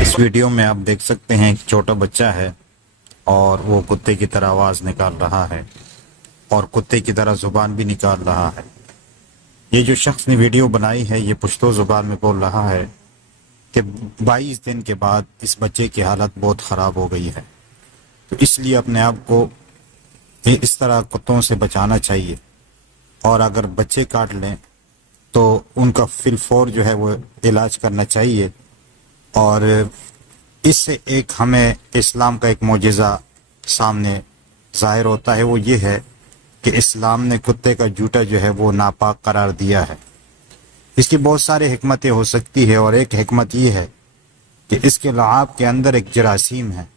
इस वीडियो में आप देख सकते हैं एक छोटा बच्चा है और वो कुत्ते की तरह आवाज निकाल रहा है और कुत्ते की तरह जुबान भी निकाल रहा है। ये जो शख्स ने वीडियो बनाई है ये पुश्तो जुबान में बोल रहा है कि 22 दिन के बाद इस बच्चे की हालत बहुत ख़राब हो गई है, तो इसलिए अपने आप को इस तरह कुत्तों से बचाना चाहिए और अगर बच्चे काट लें तो उनका फिलफौर जो है वो इलाज करना चाहिए। और इससे एक हमें इस्लाम का एक मोजिज़ा सामने ज़ाहिर होता है, वो ये है कि इस्लाम ने कुत्ते का जूता जो है वो नापाक करार दिया है। इसकी बहुत सारी हिकमतें हो सकती है और एक हिकमत ये है कि इसके लआब के अंदर एक जरासीम है